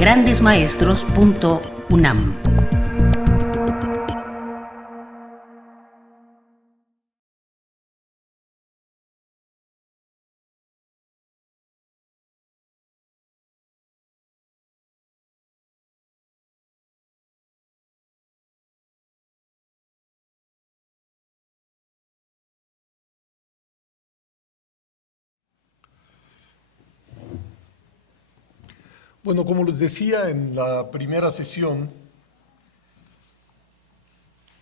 grandesmaestros.unam. Bueno, como les decía en la primera sesión,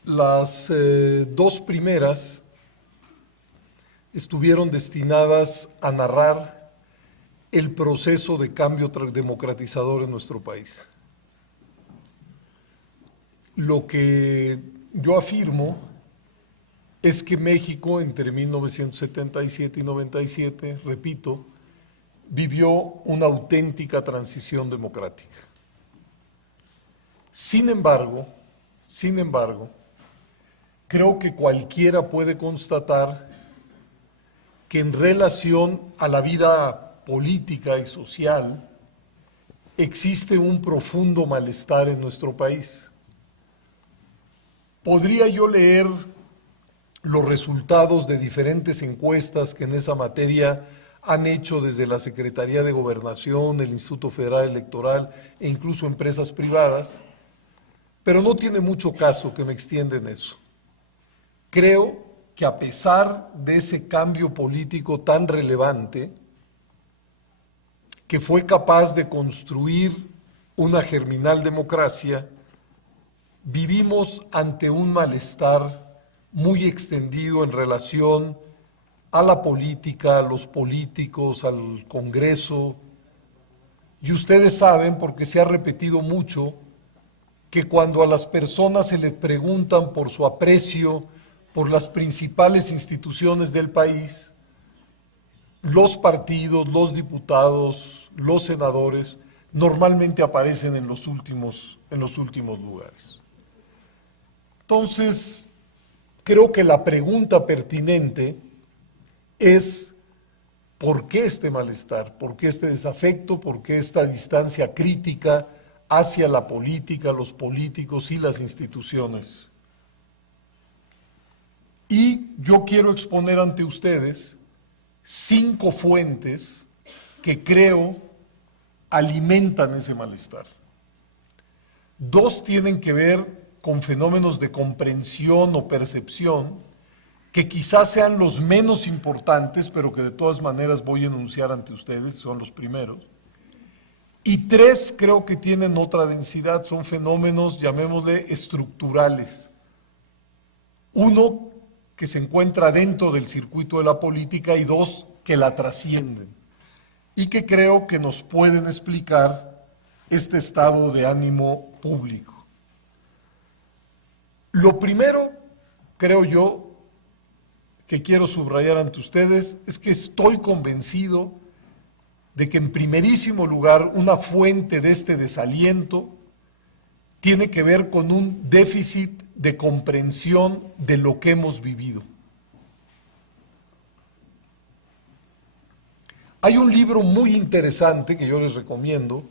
las dos primeras estuvieron destinadas a narrar el proceso de cambio democratizador en nuestro país. Lo que yo afirmo es que México entre 1977 y 97, repito, vivió una auténtica transición democrática. Sin embargo, creo que cualquiera puede constatar que en relación a la vida política y social existe un profundo malestar en nuestro país. Podría yo leer los resultados de diferentes encuestas que en esa materia han hecho desde la Secretaría de Gobernación, el Instituto Federal Electoral e incluso empresas privadas, pero no tiene mucho caso que me extienda en eso. Creo que a pesar de ese cambio político tan relevante, que fue capaz de construir una germinal democracia, vivimos ante un malestar muy extendido en relación a la política, a los políticos, al Congreso. Y ustedes saben, porque se ha repetido mucho, que cuando a las personas se les preguntan por su aprecio por las principales instituciones del país, los partidos, los diputados, los senadores, normalmente aparecen en los últimos lugares. Entonces, creo que la pregunta pertinente es ¿por qué este malestar? ¿Por qué este desafecto? ¿Por qué esta distancia crítica hacia la política, los políticos y las instituciones? Y yo quiero exponer ante ustedes 5 fuentes que creo alimentan ese malestar. 2 tienen que ver con fenómenos de comprensión o percepción que quizás sean los menos importantes, pero que de todas maneras voy a enunciar ante ustedes, son los primeros. Y 3 creo que tienen otra densidad, son fenómenos, llamémosle, estructurales. 1, que se encuentra dentro del circuito de la política, y 2, que la trascienden. Y que creo que nos pueden explicar este estado de ánimo público. Lo primero, creo yo, que quiero subrayar ante ustedes es que estoy convencido de que en primerísimo lugar una fuente de este desaliento tiene que ver con un déficit de comprensión de lo que hemos vivido. Hay un libro muy interesante que yo les recomiendo,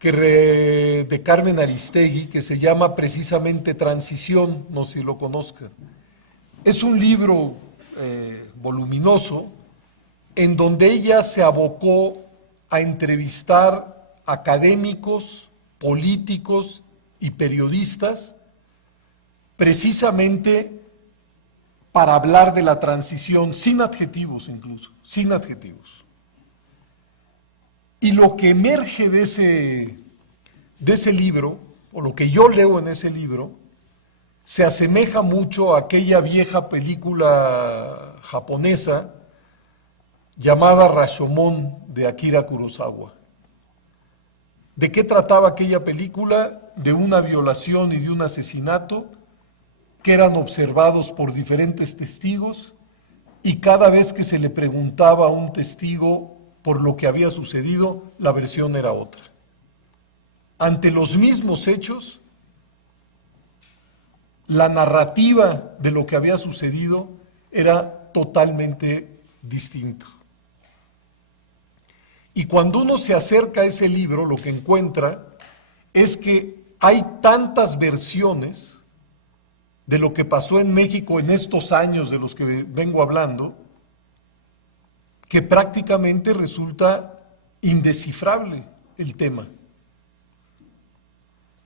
de Carmen Aristegui, que se llama precisamente Transición, no sé si lo conozcan. Es un libro voluminoso en donde ella se abocó a entrevistar académicos, políticos y periodistas precisamente para hablar de la transición, sin adjetivos incluso, sin adjetivos. Y lo que emerge de ese libro, o lo que yo leo en ese libro, se asemeja mucho a aquella vieja película japonesa llamada Rashomon de Akira Kurosawa. ¿De qué trataba aquella película? De una violación y de un asesinato que eran observados por diferentes testigos, y cada vez que se le preguntaba a un testigo por lo que había sucedido, la versión era otra. Ante los mismos hechos, la narrativa de lo que había sucedido era totalmente distinta. Y cuando uno se acerca a ese libro, lo que encuentra es que hay tantas versiones de lo que pasó en México en estos años de los que vengo hablando, que prácticamente resulta indescifrable el tema.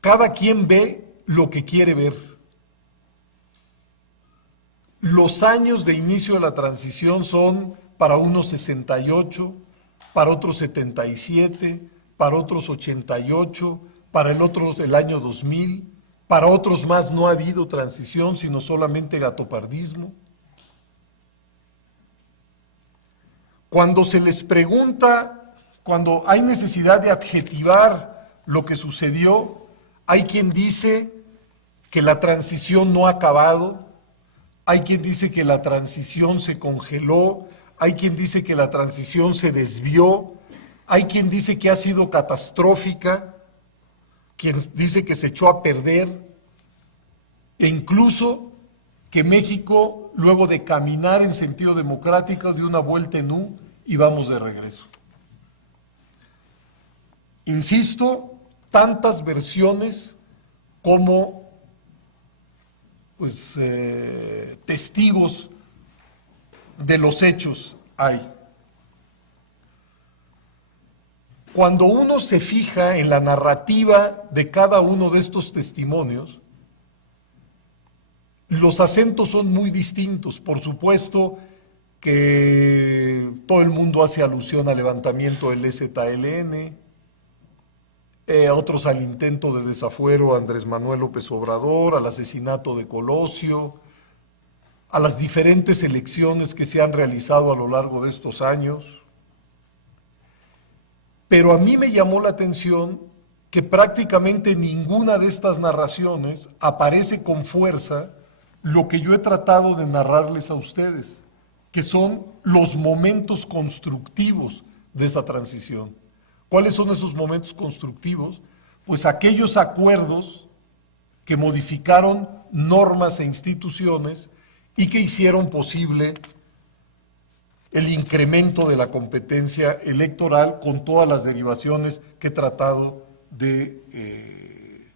Cada quien ve lo que quiere ver. Los años de inicio de la transición son para unos 68, para otros 77, para otros 88, para el otro el año 2000, para otros más no ha habido transición, sino solamente gatopardismo. Cuando se les pregunta, cuando hay necesidad de adjetivar lo que sucedió, hay quien dice que la transición no ha acabado, hay quien dice que la transición se congeló, hay quien dice que la transición se desvió, hay quien dice que ha sido catastrófica, quien dice que se echó a perder, e incluso que México, luego de caminar en sentido democrático, dio una vuelta en U y vamos de regreso. Insisto, tantas versiones como testigos de los hechos hay. Cuando uno se fija en la narrativa de cada uno de estos testimonios, los acentos son muy distintos. Por supuesto que todo el mundo hace alusión al levantamiento del EZLN, otros al intento de desafuero a Andrés Manuel López Obrador, al asesinato de Colosio, a las diferentes elecciones que se han realizado a lo largo de estos años. Pero a mí me llamó la atención que prácticamente ninguna de estas narraciones aparece con fuerza lo que yo he tratado de narrarles a ustedes, que son los momentos constructivos de esa transición. ¿Cuáles son esos momentos constructivos? Pues aquellos acuerdos que modificaron normas e instituciones y que hicieron posible el incremento de la competencia electoral con todas las derivaciones que he tratado de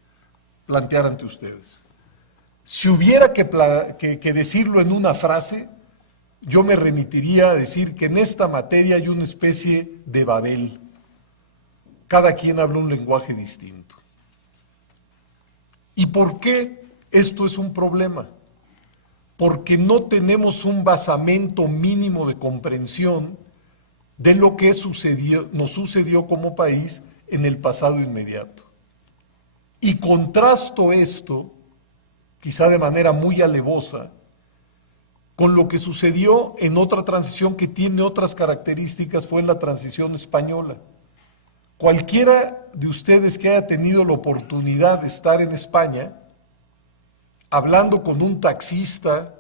plantear ante ustedes. Si hubiera que decirlo en una frase, yo me remitiría a decir que en esta materia hay una especie de Babel. Cada quien habla un lenguaje distinto. ¿Y por qué esto es un problema? Porque no tenemos un basamento mínimo de comprensión de lo que nos sucedió como país en el pasado inmediato. Y contrasto esto, quizá de manera muy alevosa, con lo que sucedió en otra transición que tiene otras características, fue en la transición española. Cualquiera de ustedes que haya tenido la oportunidad de estar en España, hablando con un taxista,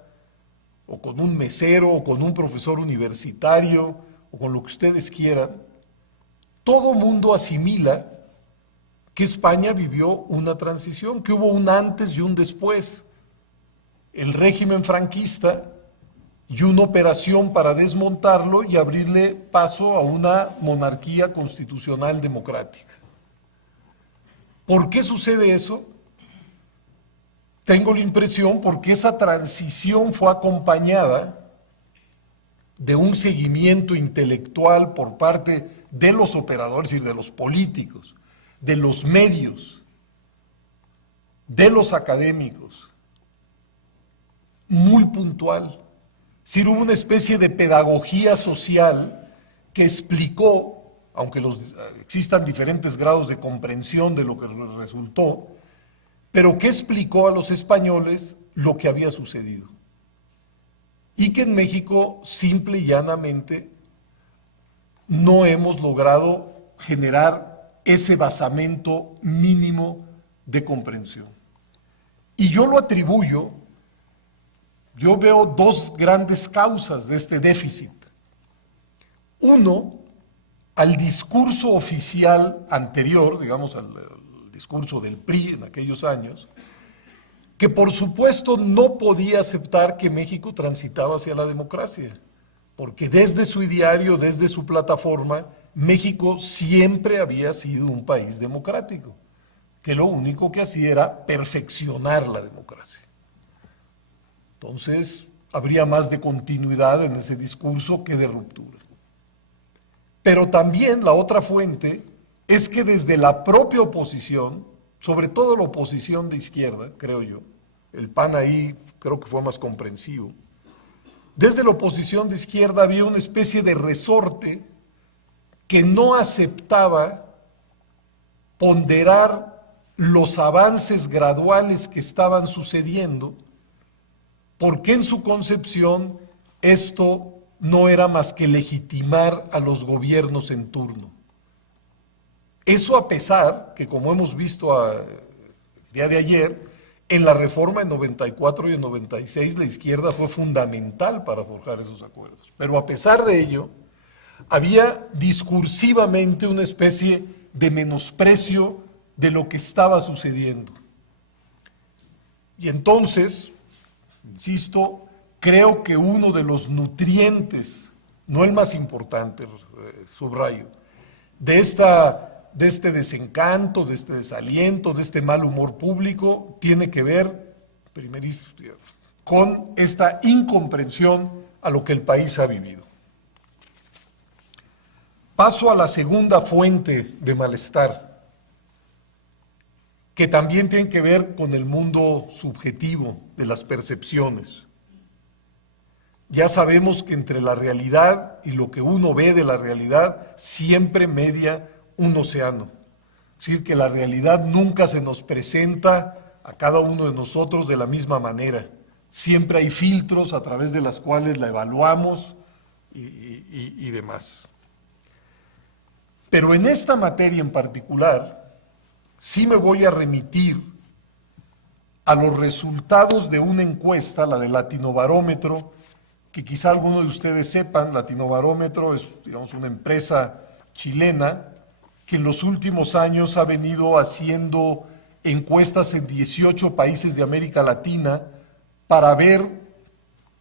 o con un mesero, o con un profesor universitario, o con lo que ustedes quieran, todo mundo asimila que España vivió una transición, que hubo un antes y un después. El régimen franquista y una operación para desmontarlo y abrirle paso a una monarquía constitucional democrática. ¿Por qué sucede eso? Tengo la impresión porque esa transición fue acompañada de un seguimiento intelectual por parte de los operadores y de los políticos, de los medios, de los académicos, muy puntual. Sí, hubo una especie de pedagogía social que explicó, aunque existan diferentes grados de comprensión de lo que resultó, pero que explicó a los españoles lo que había sucedido. Y que en México, simple y llanamente, no hemos logrado generar ese basamento mínimo de comprensión. Y yo lo atribuyo, yo veo dos grandes causas de este déficit. Uno, al discurso oficial anterior, digamos al discurso del PRI en aquellos años, que por supuesto no podía aceptar que México transitaba hacia la democracia, porque desde su ideario, desde su plataforma, México siempre había sido un país democrático, que lo único que hacía era perfeccionar la democracia. Entonces, habría más de continuidad en ese discurso que de ruptura. Pero también la otra fuente es que desde la propia oposición, sobre todo la oposición de izquierda, creo yo, el PAN ahí creo que fue más comprensivo, desde la oposición de izquierda había una especie de resorte que no aceptaba ponderar los avances graduales que estaban sucediendo, porque en su concepción esto no era más que legitimar a los gobiernos en turno. Eso a pesar que, como hemos visto el día de ayer, en la reforma en 94 y en 96 la izquierda fue fundamental para forjar esos acuerdos. Pero a pesar de ello, había discursivamente una especie de menosprecio de lo que estaba sucediendo. Y entonces, insisto, creo que uno de los nutrientes, no el más importante, subrayo, de este desencanto, de este desaliento, de este mal humor público, tiene que ver, primerísimo, con esta incomprensión a lo que el país ha vivido. Paso a la segunda fuente de malestar, que también tiene que ver con el mundo subjetivo de las percepciones. Ya sabemos que entre la realidad y lo que uno ve de la realidad siempre media un océano. Es decir, que la realidad nunca se nos presenta a cada uno de nosotros de la misma manera. Siempre hay filtros a través de los cuales la evaluamos y demás. Pero en esta materia en particular, sí me voy a remitir a los resultados de una encuesta, la de Latinobarómetro, que quizá algunos de ustedes sepan. Latinobarómetro es, digamos, una empresa chilena que en los últimos años ha venido haciendo encuestas en 18 países de América Latina para ver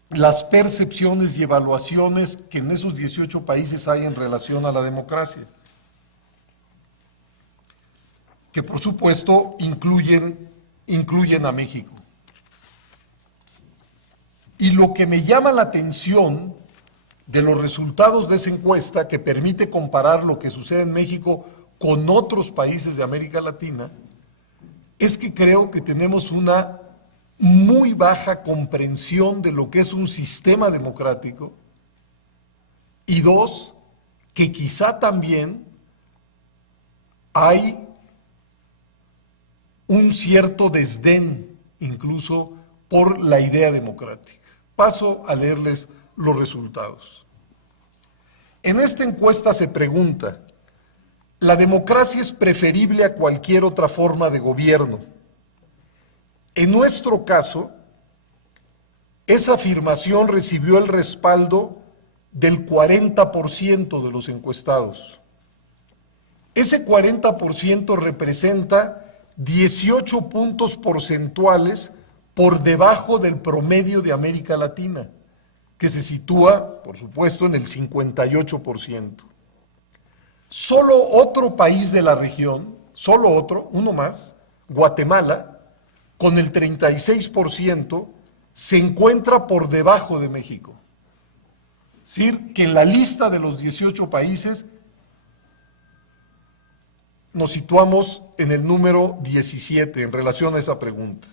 las percepciones y evaluaciones que en esos 18 países hay en relación a la democracia, que por supuesto incluyen a México. Y lo que me llama la atención de los resultados de esa encuesta, que permite comparar lo que sucede en México con otros países de América Latina, es que creo que tenemos una muy baja comprensión de lo que es un sistema democrático, y dos, que quizá también hay un cierto desdén incluso por la idea democrática. Paso a leerles los resultados. En esta encuesta se pregunta: ¿la democracia es preferible a cualquier otra forma de gobierno? En nuestro caso, esa afirmación recibió el respaldo del 40% de los encuestados. Ese 40% representa 18 puntos porcentuales por debajo del promedio de América Latina, que se sitúa, por supuesto, en el 58%. Solo otro país de la región, solo otro, uno más, Guatemala, con el 36%, se encuentra por debajo de México. Es decir, que en la lista de los 18 países nos situamos en el número 17 en relación a esa pregunta.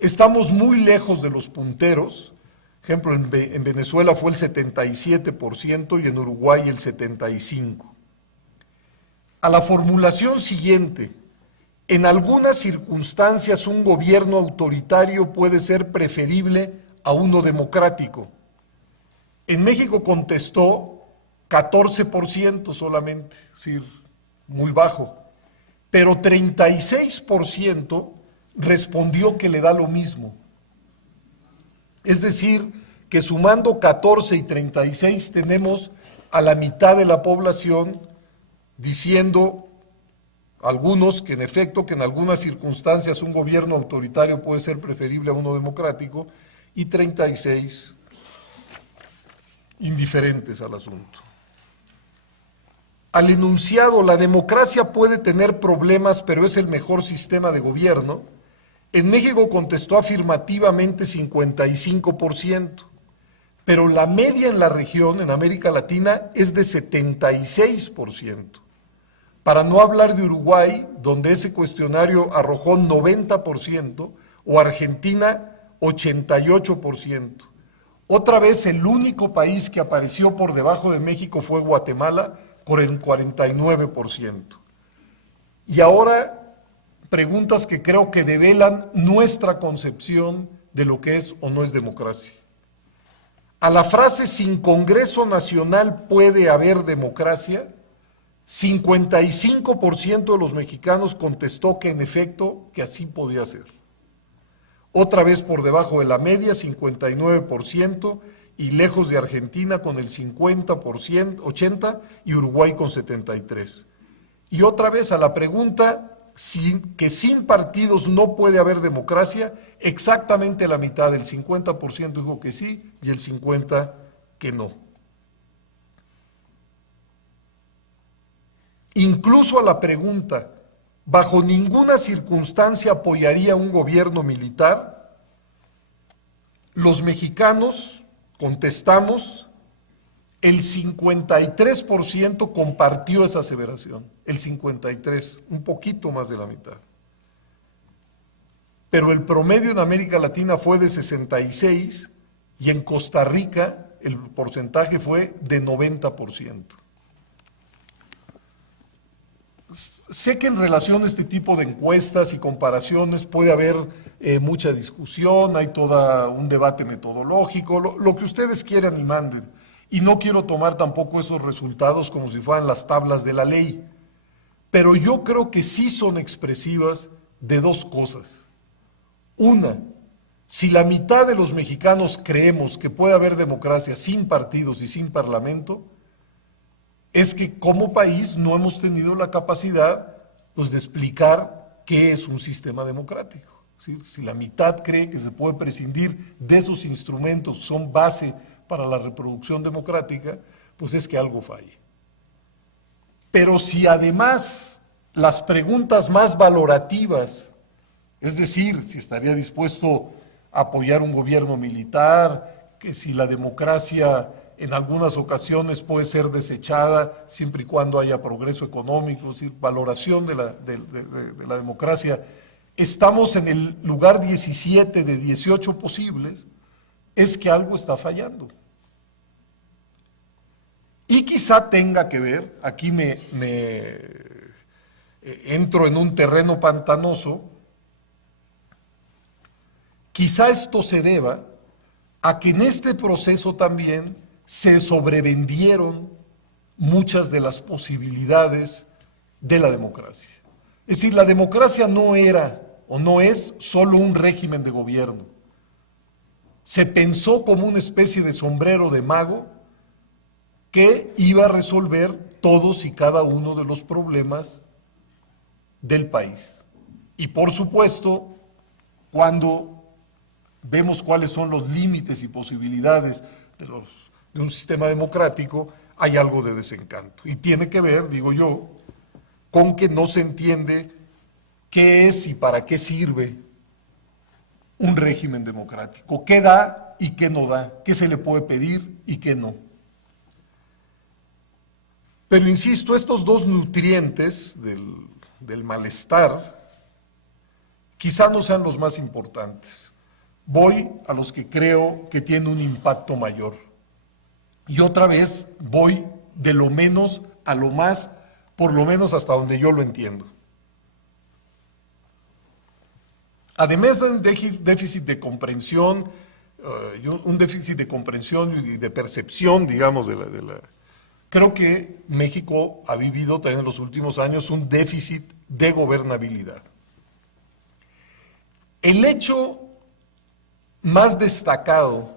Estamos muy lejos de los punteros. Por ejemplo, en Venezuela fue el 77% y en Uruguay el 75%. A la formulación siguiente: en algunas circunstancias un gobierno autoritario puede ser preferible a uno democrático. En México contestó 14% solamente, es decir, muy bajo, pero 36% respondió que le da lo mismo. Es decir, que sumando 14 y 36 tenemos a la mitad de la población diciendo, algunos, que en efecto, que en algunas circunstancias un gobierno autoritario puede ser preferible a uno democrático, y 36 indiferentes al asunto. al enunciado "la democracia puede tener problemas, pero es el mejor sistema de gobierno", en México contestó afirmativamente 55%, pero la media en la región, en América Latina, es de 76%. Para no hablar de Uruguay, donde ese cuestionario arrojó 90%, o Argentina 88%. Otra vez el único país que apareció por debajo de México fue Guatemala, con el 49%. Y ahora, preguntas que creo que develan nuestra concepción de lo que es o no es democracia. A la frase "sin Congreso Nacional puede haber democracia", 55% de los mexicanos contestó que en efecto que así podía ser. Otra vez por debajo de la media, 59%, y lejos de Argentina con el 50%, 80%, y Uruguay con 73%. Y otra vez a la pregunta que sin partidos no puede haber democracia, exactamente la mitad, el 50% dijo que sí y el 50% que no. Incluso a la pregunta "¿bajo ninguna circunstancia apoyaría un gobierno militar?", los mexicanos contestamos, el 53% compartió esa aseveración, el 53%, un poquito más de la mitad. Pero el promedio en América Latina fue de 66% y en Costa Rica el porcentaje fue de 90%. Sé que en relación a este tipo de encuestas y comparaciones puede haber mucha discusión, hay todo un debate metodológico, lo que ustedes quieran y manden. Y no quiero tomar tampoco esos resultados como si fueran las tablas de la ley. Pero yo creo que sí son expresivas de dos cosas. Una, si la mitad de los mexicanos creemos que puede haber democracia sin partidos y sin parlamento, es que como país no hemos tenido la capacidad, pues, de explicar qué es un sistema democrático. ¿Sí? Si la mitad cree que se puede prescindir de esos instrumentos, son base para la reproducción democrática, pues es que algo falla. Pero si además las preguntas más valorativas, es decir, si estaría dispuesto a apoyar un gobierno militar, que si la democracia en algunas ocasiones puede ser desechada siempre y cuando haya progreso económico, es decir, valoración de la democracia, estamos en el lugar 17 de 18 posibles, es que algo está fallando. Y quizá tenga que ver, aquí me entro en un terreno pantanoso, quizá esto se deba a que en este proceso también se sobrevendieron muchas de las posibilidades de la democracia. Es decir, la democracia no era o no es solo un régimen de gobierno. Se pensó como una especie de sombrero de mago que iba a resolver todos y cada uno de los problemas del país. Y por supuesto, cuando vemos cuáles son los límites y posibilidades de un sistema democrático, hay algo de desencanto. Y tiene que ver, digo yo, con que no se entiende qué es y para qué sirve un régimen democrático, qué da y qué no da, qué se le puede pedir y qué no. Pero insisto, estos dos nutrientes del malestar quizá no sean los más importantes. Voy a los que creo que tienen un impacto mayor. Y otra vez voy de lo menos a lo más, por lo menos hasta donde yo lo entiendo. Además de un déficit de comprensión, y de percepción, digamos, creo que México ha vivido también en los últimos años un déficit de gobernabilidad. El hecho más destacado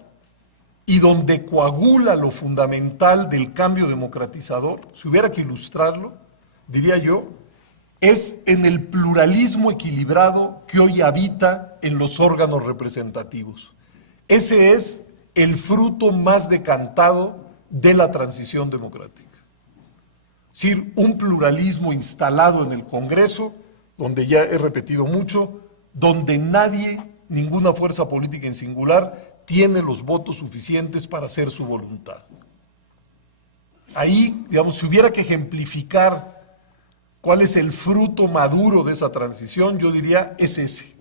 y donde coagula lo fundamental del cambio democratizador, si hubiera que ilustrarlo, diría yo, es en el pluralismo equilibrado que hoy habita en los órganos representativos. Ese es el fruto más decantado de la transición democrática. Es decir, un pluralismo instalado en el Congreso, donde ya he repetido mucho, donde nadie, ninguna fuerza política en singular, tiene los votos suficientes para hacer su voluntad. Ahí, digamos, si hubiera que ejemplificar cuál es el fruto maduro de esa transición, yo diría es ese.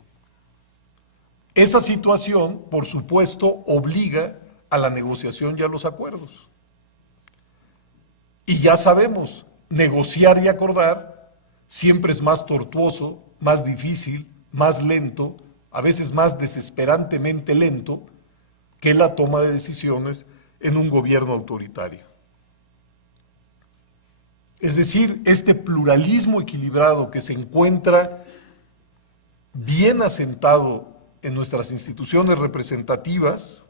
Esa situación, por supuesto, obliga a la negociación y a los acuerdos. Y ya sabemos, negociar y acordar siempre es más tortuoso, más difícil, más lento, a veces más desesperantemente lento que la toma de decisiones en un gobierno autoritario. Es decir, este pluralismo equilibrado que se encuentra bien asentado en nuestras instituciones representativas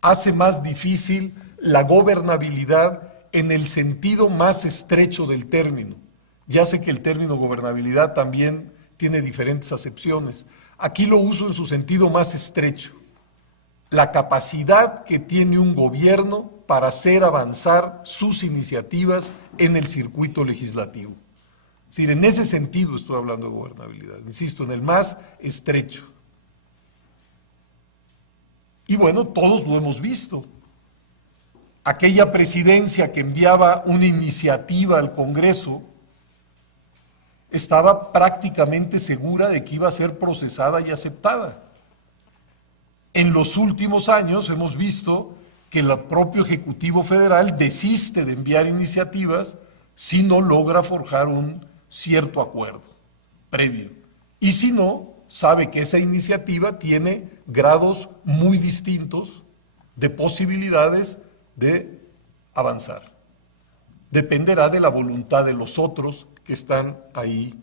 hace más difícil la gobernabilidad en el sentido más estrecho del término. Ya sé que el término gobernabilidad también tiene diferentes acepciones. Aquí lo uso en su sentido más estrecho. La capacidad que tiene un gobierno para hacer avanzar sus iniciativas en el circuito legislativo. Es decir, en ese sentido estoy hablando de gobernabilidad, insisto, en el más estrecho. Y bueno, todos lo hemos visto. Aquella presidencia que enviaba una iniciativa al Congreso estaba prácticamente segura de que iba a ser procesada y aceptada. En los últimos años hemos visto que el propio Ejecutivo Federal desiste de enviar iniciativas si no logra forjar un cierto acuerdo previo. Y si no, sabe que esa iniciativa tiene grados muy distintos de posibilidades de avanzar. Dependerá de la voluntad de los otros que están ahí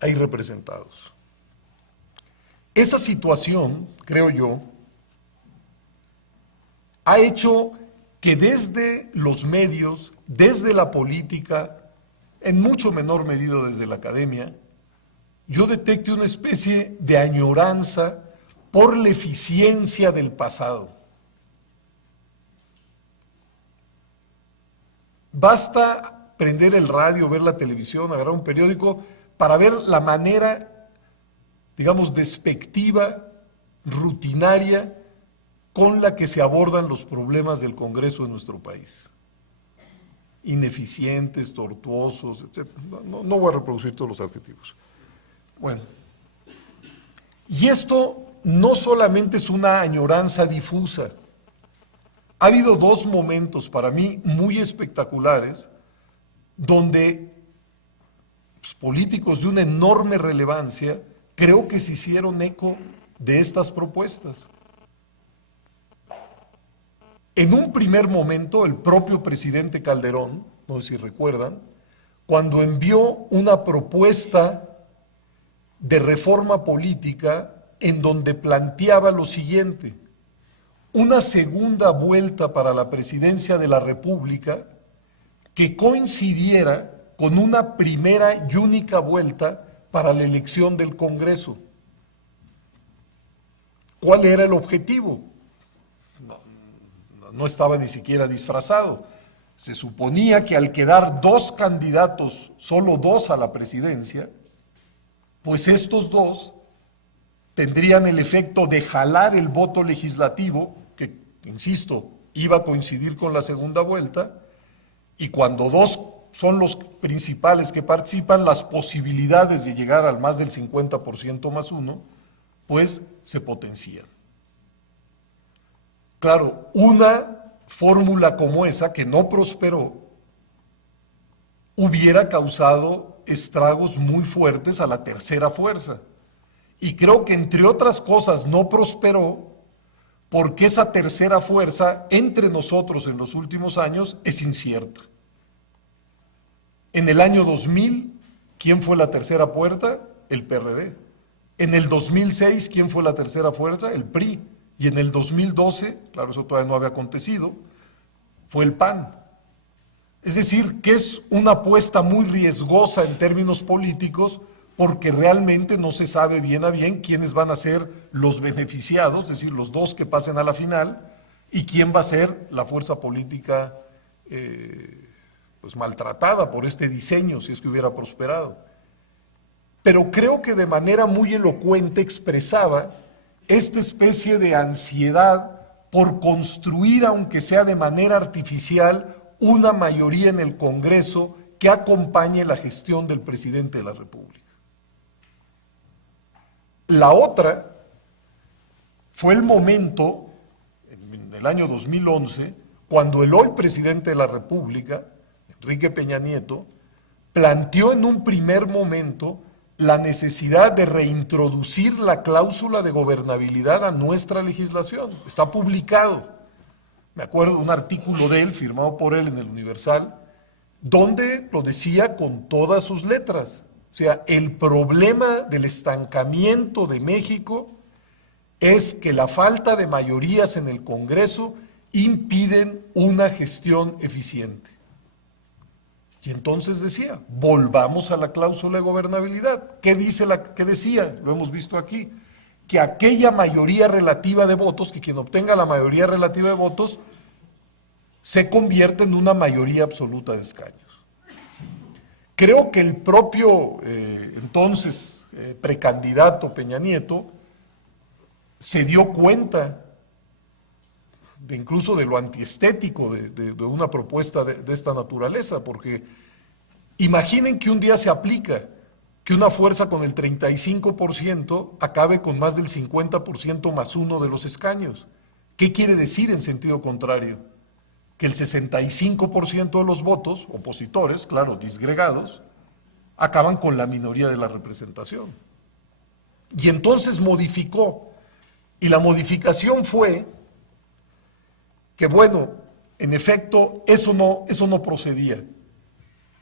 representados. Esa situación, creo yo, ha hecho que desde los medios, desde la política, en mucho menor medida desde la academia, yo detecte una especie de añoranza por la eficiencia del pasado. Basta prender el radio, ver la televisión, agarrar un periódico para ver la manera, digamos, despectiva, rutinaria, con la que se abordan los problemas del Congreso de nuestro país. Ineficientes, tortuosos, etc. No voy a reproducir todos los adjetivos. Bueno, y esto no solamente es una añoranza difusa. Ha habido dos momentos para mí muy espectaculares donde políticos de una enorme relevancia creo que se hicieron eco de estas propuestas. En un primer momento, el propio presidente Calderón, no sé si recuerdan, cuando envió una propuesta de reforma política en donde planteaba lo siguiente: una segunda vuelta para la presidencia de la República que coincidiera con una primera y única vuelta para la elección del Congreso. ¿Cuál era el objetivo? No estaba ni siquiera disfrazado. Se suponía que al quedar dos candidatos, solo dos a la presidencia, pues estos dos tendrían el efecto de jalar el voto legislativo, que, insisto, iba a coincidir con la segunda vuelta, y cuando dos son los principales que participan, las posibilidades de llegar al más del 50% más uno, pues se potencian. Claro, una fórmula como esa, que no prosperó, hubiera causado estragos muy fuertes a la tercera fuerza. Y creo que, entre otras cosas, no prosperó porque esa tercera fuerza entre nosotros en los últimos años es incierta. En el año 2000, ¿quién fue la tercera fuerza? El PRD. En el 2006, ¿quién fue la tercera fuerza? El PRI. Y en el 2012, claro, eso todavía no había acontecido, fue el PAN. Es decir, que es una apuesta muy riesgosa en términos políticos, porque realmente no se sabe bien a bien quiénes van a ser los beneficiados, es decir, los dos que pasen a la final, y quién va a ser la fuerza política pues maltratada por este diseño si es que hubiera prosperado. Pero creo que de manera muy elocuente expresaba esta especie de ansiedad por construir, aunque sea de manera artificial, una mayoría en el Congreso que acompañe la gestión del presidente de la República. La otra fue el momento, en el año 2011, cuando el hoy presidente de la República, Enrique Peña Nieto, planteó en un primer momento la necesidad de reintroducir la cláusula de gobernabilidad a nuestra legislación. Está publicado. Me acuerdo de un artículo de él, firmado por él en el Universal, donde lo decía con todas sus letras. O sea, el problema del estancamiento de México es que la falta de mayorías en el Congreso impiden una gestión eficiente. Y entonces decía, volvamos a la cláusula de gobernabilidad. ¿Qué decía? Lo hemos visto aquí, que aquella mayoría relativa de votos, que quien obtenga la mayoría relativa de votos, se convierte en una mayoría absoluta de escaños. Creo que el propio entonces precandidato Peña Nieto se dio cuenta incluso de lo antiestético de una propuesta de esta naturaleza, porque imaginen que un día se aplica que una fuerza con el 35% acabe con más del 50% más uno de los escaños. ¿Qué quiere decir en sentido contrario? Que el 65% de los votos, opositores, claro, disgregados, acaban con la minoría de la representación. Y entonces modificó, y la modificación fue que bueno, en efecto, eso no procedía,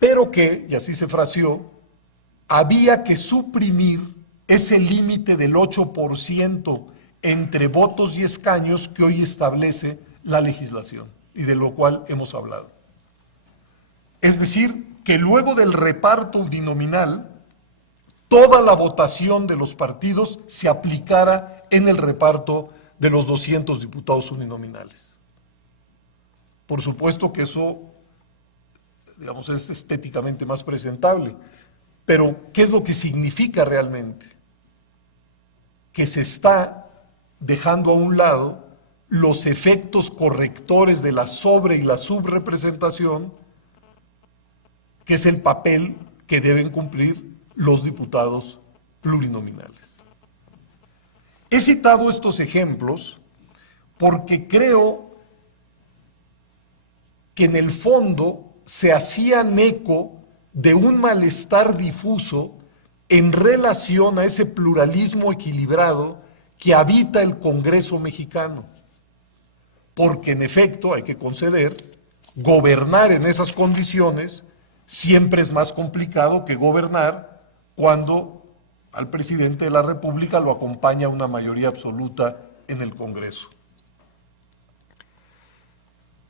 pero que, y así se fraseó, había que suprimir ese límite del 8% entre votos y escaños que hoy establece la legislación, y de lo cual hemos hablado. Es decir, que luego del reparto uninominal, toda la votación de los partidos se aplicara en el reparto de los 200 diputados uninominales. Por supuesto que eso, digamos, es estéticamente más presentable, pero ¿qué es lo que significa realmente? Que se está dejando a un lado los efectos correctores de la sobre- y la subrepresentación, que es el papel que deben cumplir los diputados plurinominales. He citado estos ejemplos porque creo que en el fondo se hacían eco de un malestar difuso en relación a ese pluralismo equilibrado que habita el Congreso mexicano. Porque en efecto, hay que conceder, gobernar en esas condiciones siempre es más complicado que gobernar cuando al presidente de la República lo acompaña una mayoría absoluta en el Congreso.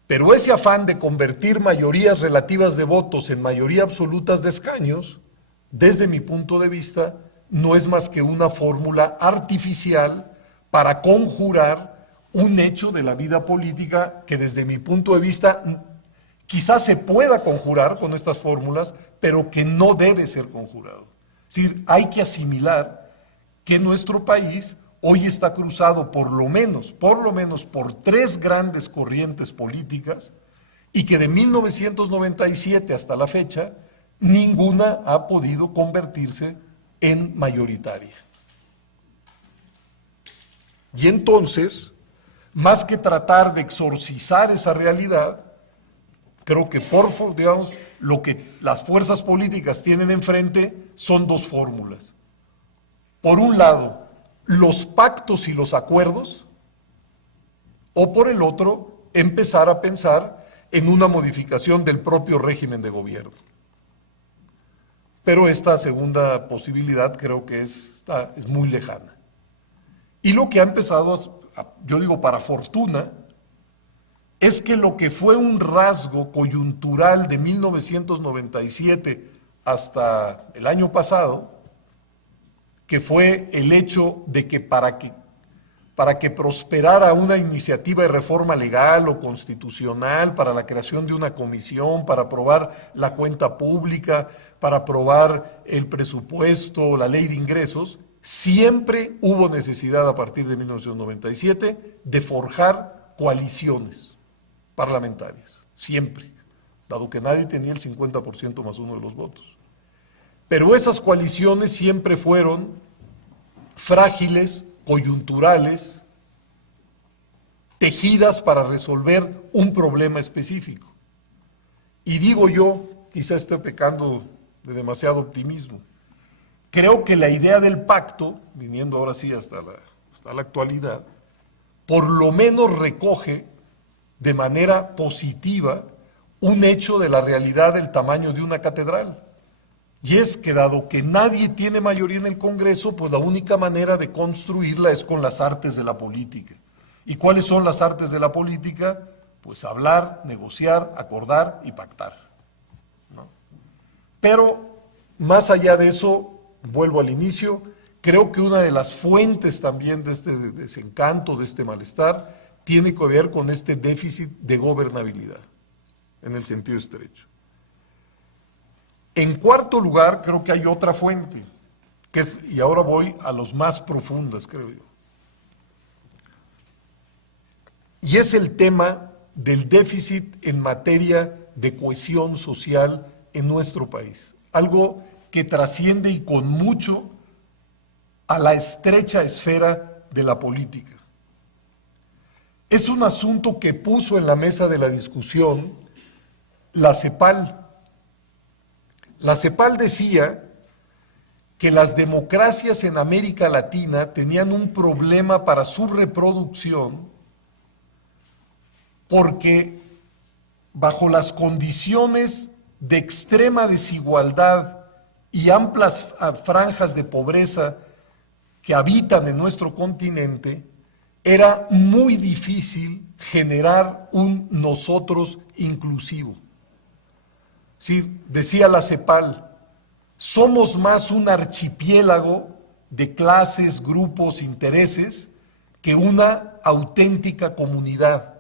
Pero ese afán de convertir mayorías relativas de votos en mayoría absolutas de escaños, desde mi punto de vista, no es más que una fórmula artificial para conjurar un hecho de la vida política que desde mi punto de vista quizás se pueda conjurar con estas fórmulas, pero que no debe ser conjurado. Es decir, hay que asimilar que nuestro país hoy está cruzado por lo menos por tres grandes corrientes políticas y que de 1997 hasta la fecha ninguna ha podido convertirse en mayoritaria. Y entonces, más que tratar de exorcizar esa realidad, creo que digamos, lo que las fuerzas políticas tienen enfrente son dos fórmulas. Por un lado, los pactos y los acuerdos, o por el otro, empezar a pensar en una modificación del propio régimen de gobierno. Pero esta segunda posibilidad creo que es muy lejana. Y lo que ha empezado, yo digo para fortuna, es que lo que fue un rasgo coyuntural de 1997 hasta el año pasado, que fue el hecho de que para que para que prosperara una iniciativa de reforma legal o constitucional, para la creación de una comisión, para aprobar la cuenta pública, para aprobar el presupuesto, la ley de ingresos, siempre hubo necesidad a partir de 1997 de forjar coaliciones parlamentarias, siempre, dado que nadie tenía el 50% más uno de los votos. Pero esas coaliciones siempre fueron frágiles, coyunturales, tejidas para resolver un problema específico. Y digo yo, quizá esté pecando de demasiado optimismo, creo que la idea del pacto, viniendo ahora sí hasta la actualidad, por lo menos recoge de manera positiva un hecho de la realidad del tamaño de una catedral. Y es que dado que nadie tiene mayoría en el Congreso, pues la única manera de construirla es con las artes de la política. ¿Y cuáles son las artes de la política? Pues hablar, negociar, acordar y pactar, ¿no? Pero más allá de eso, vuelvo al inicio, creo que una de las fuentes también de este desencanto, de este malestar, tiene que ver con este déficit de gobernabilidad, en el sentido estrecho. En cuarto lugar, creo que hay otra fuente, que es, y ahora voy a los más profundas, creo yo, y es el tema del déficit en materia de cohesión social en nuestro país, algo que trasciende y con mucho a la estrecha esfera de la política. Es un asunto que puso en la mesa de la discusión la CEPAL. La CEPAL decía que las democracias en América Latina tenían un problema para su reproducción porque bajo las condiciones de extrema desigualdad y amplias franjas de pobreza que habitan en nuestro continente, era muy difícil generar un nosotros inclusivo. Sí, decía la CEPAL, somos más un archipiélago de clases, grupos, intereses, que una auténtica comunidad.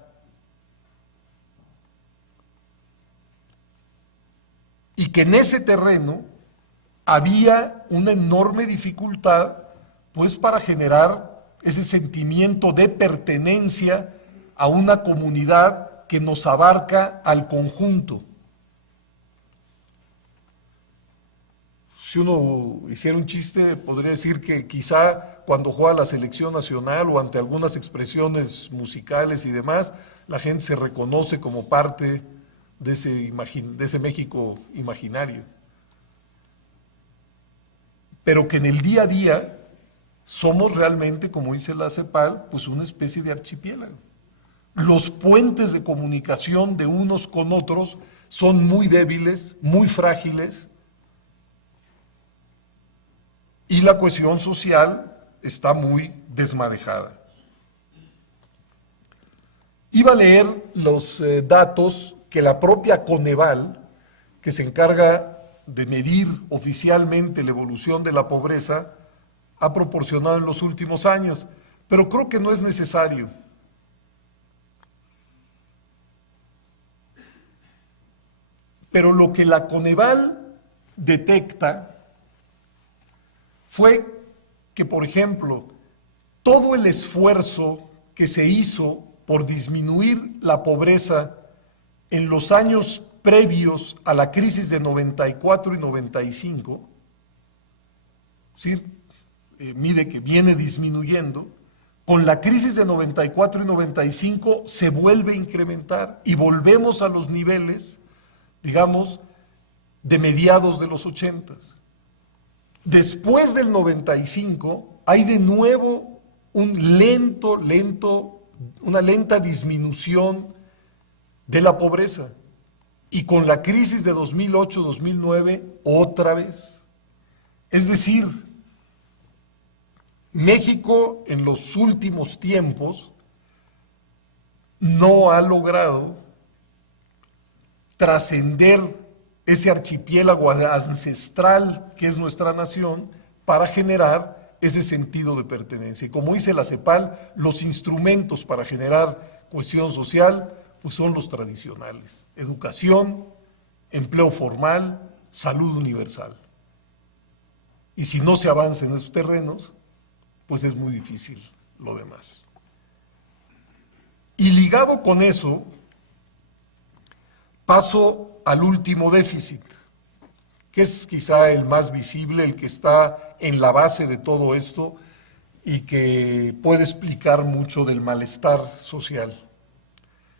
Y que en ese terreno había una enorme dificultad, pues, para generar ese sentimiento de pertenencia a una comunidad que nos abarca al conjunto. Si uno hiciera un chiste, podría decir que quizá cuando juega la selección nacional o ante algunas expresiones musicales y demás, la gente se reconoce como parte de ese México imaginario. Pero que en el día a día somos realmente, como dice la CEPAL, pues una especie de archipiélago. Los puentes de comunicación de unos con otros son muy débiles, muy frágiles, y la cohesión social está muy desmadejada. Iba a leer los datos que la propia Coneval, que se encarga de medir oficialmente la evolución de la pobreza, ha proporcionado en los últimos años, pero creo que no es necesario. Pero lo que la Coneval detecta fue que, por ejemplo, todo el esfuerzo que se hizo por disminuir la pobreza en los años previos a la crisis de 94 y 95, ¿sí? Mide que viene disminuyendo, con la crisis de 94 y 95 se vuelve a incrementar y volvemos a los niveles, digamos, de mediados de los 80s. Después del 95 hay de nuevo una lenta disminución de la pobreza. Y con la crisis de 2008-2009, otra vez. Es decir, México en los últimos tiempos no ha logrado trascender ese archipiélago ancestral que es nuestra nación para generar ese sentido de pertenencia. Y como dice la CEPAL, los instrumentos para generar cohesión social pues son los tradicionales: educación, empleo formal, salud universal. Y si no se avanza en esos terrenos, pues es muy difícil lo demás. Y ligado con eso, paso al último déficit, que es quizá el más visible, el que está en la base de todo esto y que puede explicar mucho del malestar social,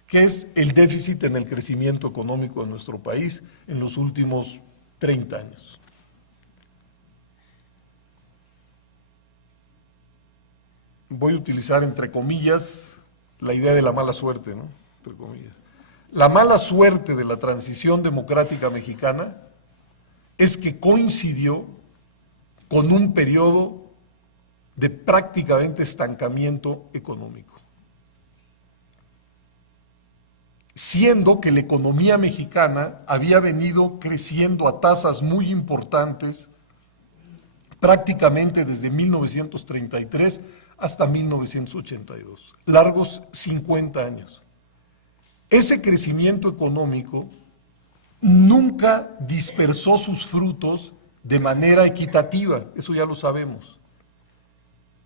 que es el déficit en el crecimiento económico de nuestro país en los últimos 30 años. Voy a utilizar entre comillas la idea de la mala suerte, ¿no? Entre comillas. La mala suerte de la transición democrática mexicana es que coincidió con un periodo de prácticamente estancamiento económico, siendo que la economía mexicana había venido creciendo a tasas muy importantes prácticamente desde 1933 hasta 1982, largos 50 años. Ese crecimiento económico nunca dispersó sus frutos de manera equitativa, eso ya lo sabemos.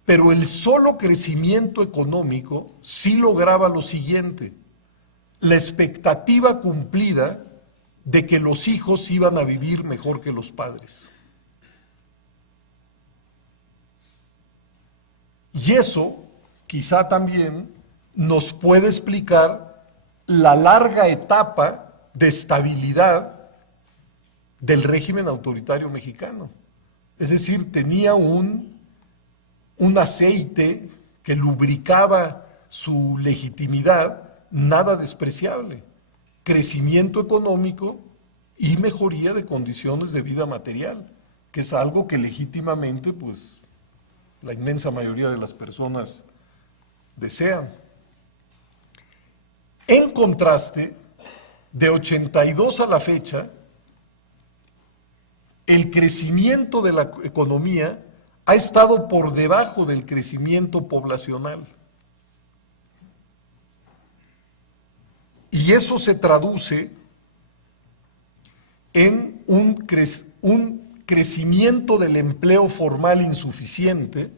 Pero el solo crecimiento económico sí lograba lo siguiente: la expectativa cumplida de que los hijos iban a vivir mejor que los padres. Y eso quizá también nos puede explicar la larga etapa de estabilidad del régimen autoritario mexicano. Es decir, tenía un aceite que lubricaba su legitimidad nada despreciable: crecimiento económico y mejoría de condiciones de vida material, que es algo que legítimamente pues la inmensa mayoría de las personas desean. En contraste, de 82 a la fecha, el crecimiento de la economía ha estado por debajo del crecimiento poblacional. Y eso se traduce en un crecimiento del empleo formal insuficiente,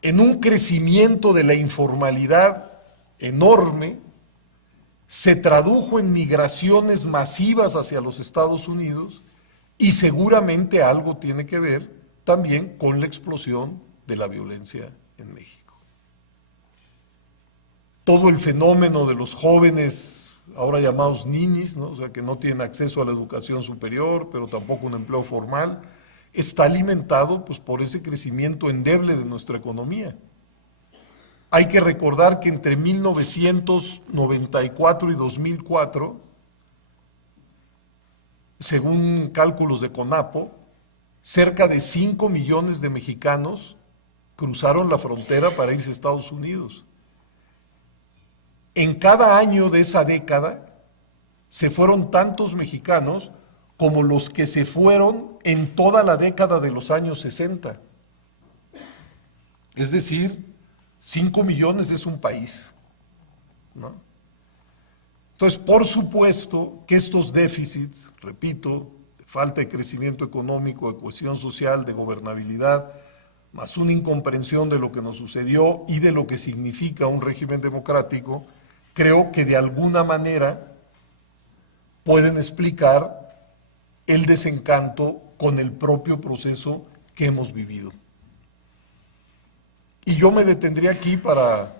en un crecimiento de la informalidad enorme. Se tradujo en migraciones masivas hacia los Estados Unidos y seguramente algo tiene que ver también con la explosión de la violencia en México. Todo el fenómeno de los jóvenes ahora llamados ninis, ¿no? O sea, que no tienen acceso a la educación superior, pero tampoco un empleo formal, está alimentado pues por ese crecimiento endeble de nuestra economía. Hay que recordar que entre 1994 y 2004, según cálculos de CONAPO, cerca de 5 millones de mexicanos cruzaron la frontera para irse a Estados Unidos. En cada año de esa década se fueron tantos mexicanos como los que se fueron en toda la década de los años 60. Es decir, 5 millones es un país, ¿no? Entonces, por supuesto que estos déficits, repito, de falta de crecimiento económico, de cohesión social, de gobernabilidad, más una incomprensión de lo que nos sucedió y de lo que significa un régimen democrático, creo que de alguna manera pueden explicar el desencanto con el propio proceso que hemos vivido. Y yo me detendría aquí para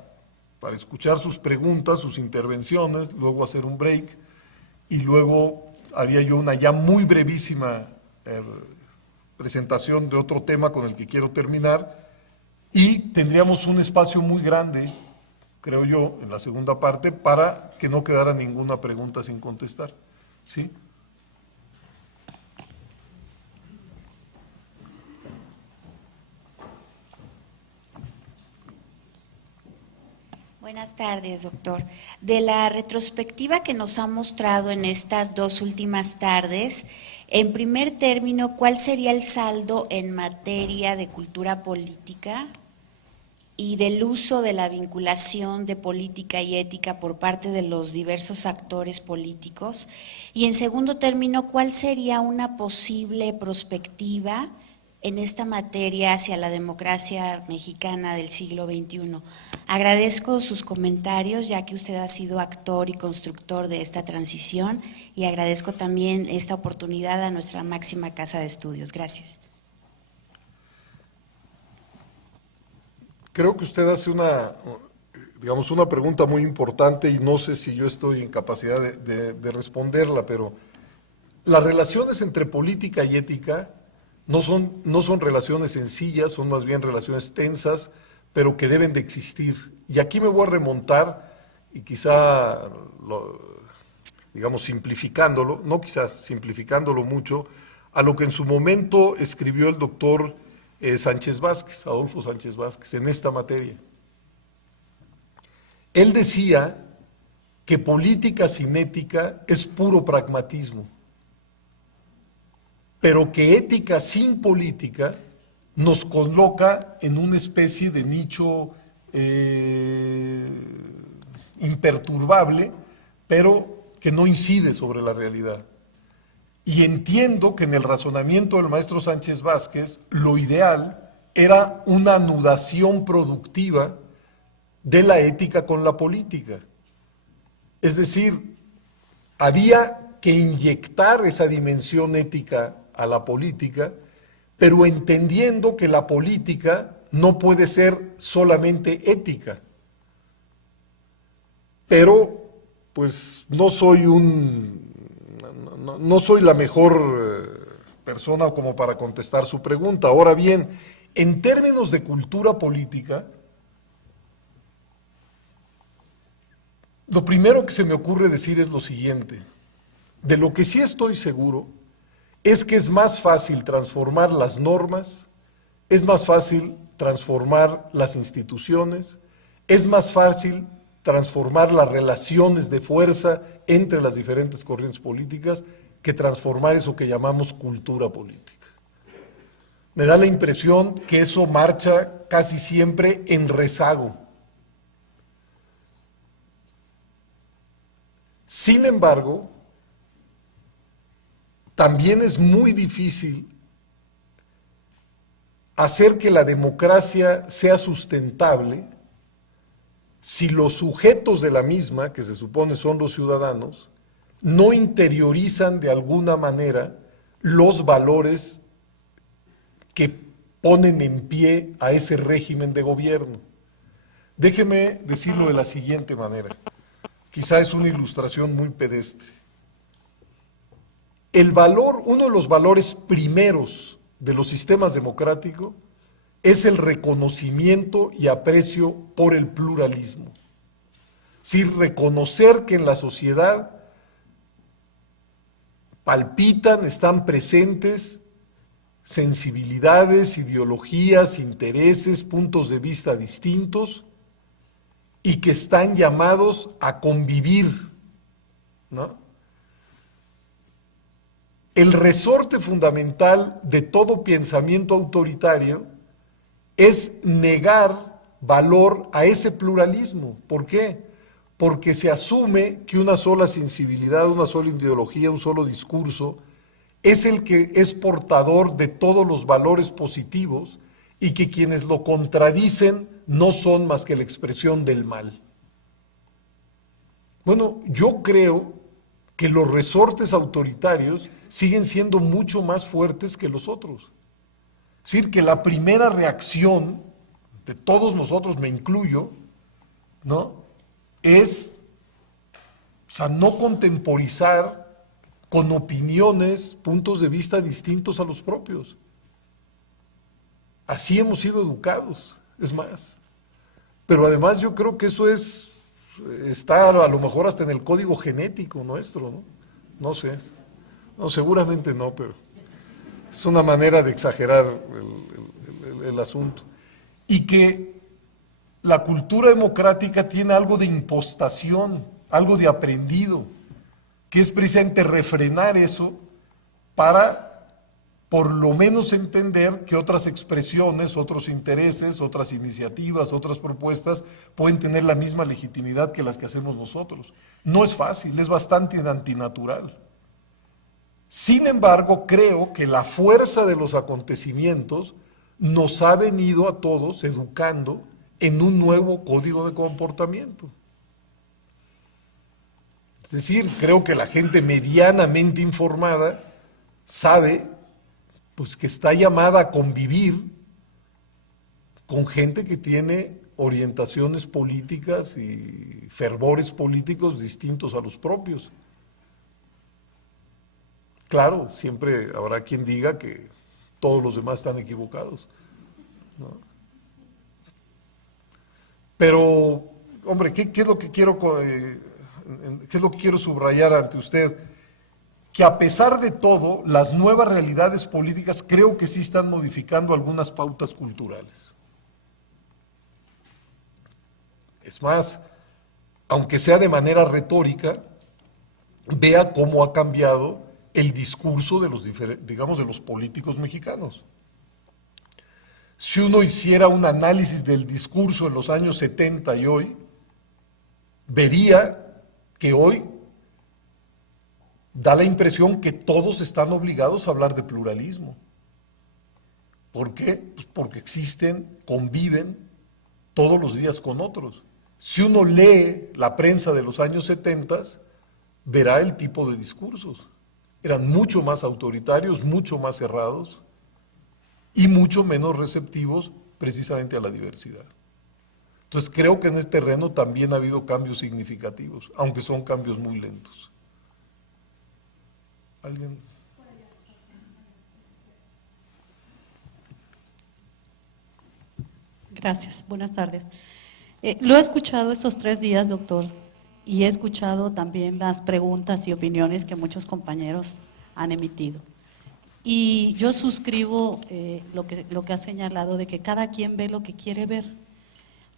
escuchar sus preguntas, sus intervenciones, luego hacer un break y luego haría yo una ya muy brevísima presentación de otro tema con el que quiero terminar y tendríamos un espacio muy grande, creo yo, en la segunda parte para que no quedara ninguna pregunta sin contestar. ¿Sí? Buenas tardes, doctor. De la retrospectiva que nos ha mostrado en estas dos últimas tardes, En primer término, ¿cuál sería el saldo en materia de cultura política y del uso de la vinculación de política y ética por parte de los diversos actores políticos? Y en segundo término, ¿cuál sería una posible perspectiva en esta materia hacia la democracia mexicana del siglo XXI? Agradezco sus comentarios, ya que usted ha sido actor y constructor de esta transición, y agradezco también esta oportunidad a nuestra máxima casa de estudios. Gracias. Creo que usted hace una pregunta muy importante y no sé si yo estoy en capacidad de responderla, pero las relaciones entre política y ética no son relaciones sencillas, son más bien relaciones tensas, pero que deben de existir. Y aquí me voy a remontar, y quizá, simplificándolo, no quizás, simplificándolo mucho, a lo que en su momento escribió el doctor Sánchez Vázquez, Adolfo Sánchez Vázquez, en esta materia. Él decía que política sin ética es puro pragmatismo, pero que ética sin política nos coloca en una especie de nicho imperturbable, pero que no incide sobre la realidad. Y entiendo que en el razonamiento del maestro Sánchez Vázquez, lo ideal era una anudación productiva de la ética con la política. Es decir, había que inyectar esa dimensión ética a la política, pero entendiendo que la política no puede ser solamente ética. Pero, pues, no soy la mejor persona como para contestar su pregunta. Ahora bien, en términos de cultura política, lo primero que se me ocurre decir es lo siguiente: de lo que sí estoy seguro es que es más fácil transformar las normas, es más fácil transformar las instituciones, es más fácil transformar las relaciones de fuerza entre las diferentes corrientes políticas que transformar eso que llamamos cultura política. Me da la impresión que eso marcha casi siempre en rezago. Sin embargo, también es muy difícil hacer que la democracia sea sustentable si los sujetos de la misma, que se supone son los ciudadanos, no interiorizan de alguna manera los valores que ponen en pie a ese régimen de gobierno. Déjeme decirlo de la siguiente manera, quizá es una ilustración muy pedestre. Uno de los valores primeros de los sistemas democráticos es el reconocimiento y aprecio por el pluralismo. Sí, reconocer que en la sociedad palpitan, están presentes sensibilidades, ideologías, intereses, puntos de vista distintos y que están llamados a convivir, ¿no? El resorte fundamental de todo pensamiento autoritario es negar valor a ese pluralismo. ¿Por qué? Porque se asume que una sola sensibilidad, una sola ideología, un solo discurso es el que es portador de todos los valores positivos y que quienes lo contradicen no son más que la expresión del mal. Bueno, yo creo que los resortes autoritarios siguen siendo mucho más fuertes que los otros. Es decir, que la primera reacción de todos nosotros, me incluyo, ¿no?, es, o sea, no contemporizar con opiniones, puntos de vista distintos a los propios. Así hemos sido educados, es más. Pero además yo creo que eso está a lo mejor hasta en el código genético nuestro, ¿no? No sé. No, seguramente no, pero es una manera de exagerar el asunto. Y que la cultura democrática tiene algo de impostación, algo de aprendido, que es precisamente refrenar eso para por lo menos entender que otras expresiones, otros intereses, otras iniciativas, otras propuestas pueden tener la misma legitimidad que las que hacemos nosotros. No es fácil, es bastante antinatural. Sin embargo, creo que la fuerza de los acontecimientos nos ha venido a todos educando en un nuevo código de comportamiento. Es decir, creo que la gente medianamente informada sabe pues, que está llamada a convivir con gente que tiene orientaciones políticas y fervores políticos distintos a los propios. Claro, siempre habrá quien diga que todos los demás están equivocados, ¿no? Pero, hombre, ¿qué es lo que quiero, qué es lo que quiero subrayar ante usted? Que a pesar de todo, las nuevas realidades políticas creo que sí están modificando algunas pautas culturales. Es más, aunque sea de manera retórica, vea cómo ha cambiado el discurso de los, digamos, de los políticos mexicanos. Si uno hiciera un análisis del discurso en los años 70 y hoy, vería que hoy da la impresión que todos están obligados a hablar de pluralismo. ¿Por qué? Pues porque existen, conviven todos los días con otros. Si uno lee la prensa de los años 70, verá el tipo de discursos. Eran mucho más autoritarios, mucho más cerrados y mucho menos receptivos precisamente a la diversidad. Entonces creo que en este terreno también ha habido cambios significativos, aunque son cambios muy lentos. ¿Alguien? Gracias, buenas tardes. Lo he escuchado estos 3 días, doctor, y he escuchado también las preguntas y opiniones que muchos compañeros han emitido. Y yo suscribo lo que ha señalado de que cada quien ve lo que quiere ver.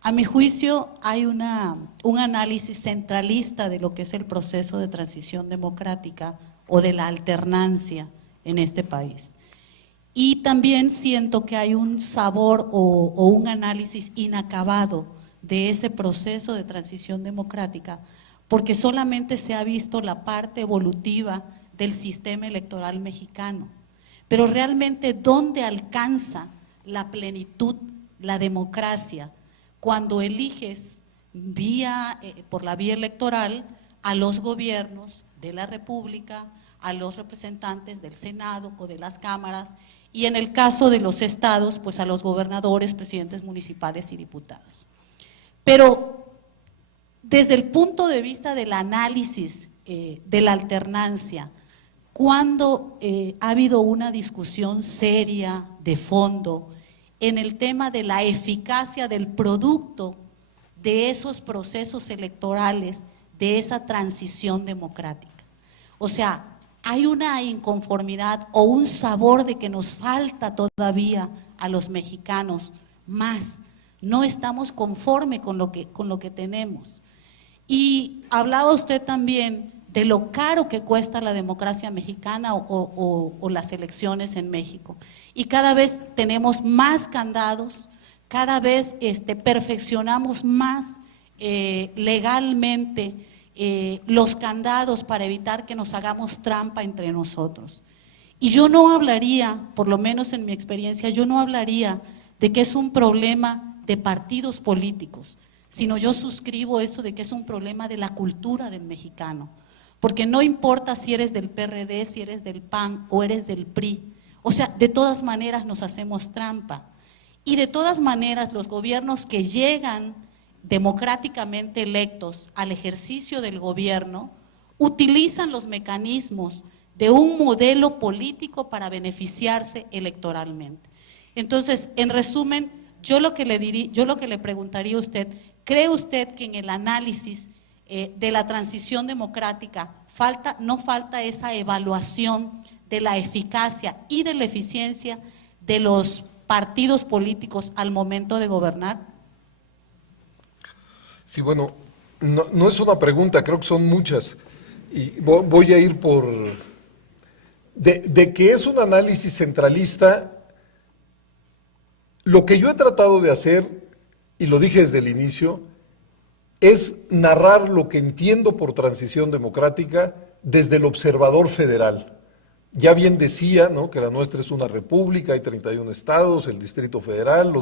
A mi juicio hay un análisis centralista de lo que es el proceso de transición democrática o de la alternancia en este país. Y también siento que hay un sabor o un análisis inacabado de ese proceso de transición democrática, porque solamente se ha visto la parte evolutiva del sistema electoral mexicano. Pero realmente, ¿dónde alcanza la plenitud, la democracia? Cuando eliges por la vía electoral a los gobiernos de la República, a los representantes del Senado o de las cámaras, y en el caso de los estados, pues a los gobernadores, presidentes municipales y diputados. Pero desde el punto de vista del análisis de la alternancia, ¿cuándo ha habido una discusión seria, de fondo, en el tema de la eficacia del producto de esos procesos electorales, de esa transición democrática? O sea, hay una inconformidad o un sabor de que nos falta todavía a los mexicanos más. No estamos conformes con lo que tenemos. Y hablaba usted también de lo caro que cuesta la democracia mexicana o las elecciones en México. Y cada vez tenemos más candados, cada vez perfeccionamos más legalmente los candados para evitar que nos hagamos trampa entre nosotros. Y yo no hablaría, por lo menos en mi experiencia, yo no hablaría de que es un problema de partidos políticos, sino yo suscribo eso de que es un problema de la cultura del mexicano, porque no importa si eres del PRD, si eres del PAN o eres del PRI, o sea, de todas maneras nos hacemos trampa, y de todas maneras los gobiernos que llegan democráticamente electos al ejercicio del gobierno utilizan los mecanismos de un modelo político para beneficiarse electoralmente. Entonces, en resumen, yo lo que le preguntaría a usted, ¿cree usted que en el análisis de la transición democrática no falta esa evaluación de la eficacia y de la eficiencia de los partidos políticos al momento de gobernar? Sí, bueno, no es una pregunta, creo que son muchas. Y voy a ir de que es un análisis centralista, lo que yo he tratado de hacer, y lo dije desde el inicio, es narrar lo que entiendo por transición democrática desde el observador federal. Ya bien decía, ¿no?, que la nuestra es una república, hay 31 estados, el Distrito Federal,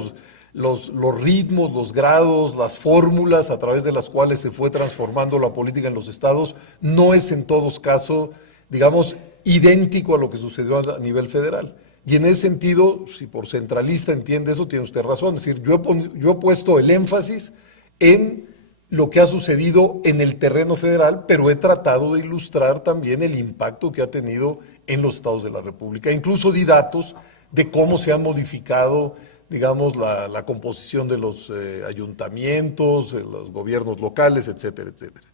los ritmos, los grados, las fórmulas a través de las cuales se fue transformando la política en los estados, no es en todos casos, digamos, idéntico a lo que sucedió a nivel federal. Y en ese sentido, si por centralista entiende eso, tiene usted razón. Es decir, yo he puesto el énfasis en lo que ha sucedido en el terreno federal, pero he tratado de ilustrar también el impacto que ha tenido en los estados de la República. Incluso di datos de cómo se ha modificado, digamos, la composición de los ayuntamientos, de los gobiernos locales, etcétera, etcétera.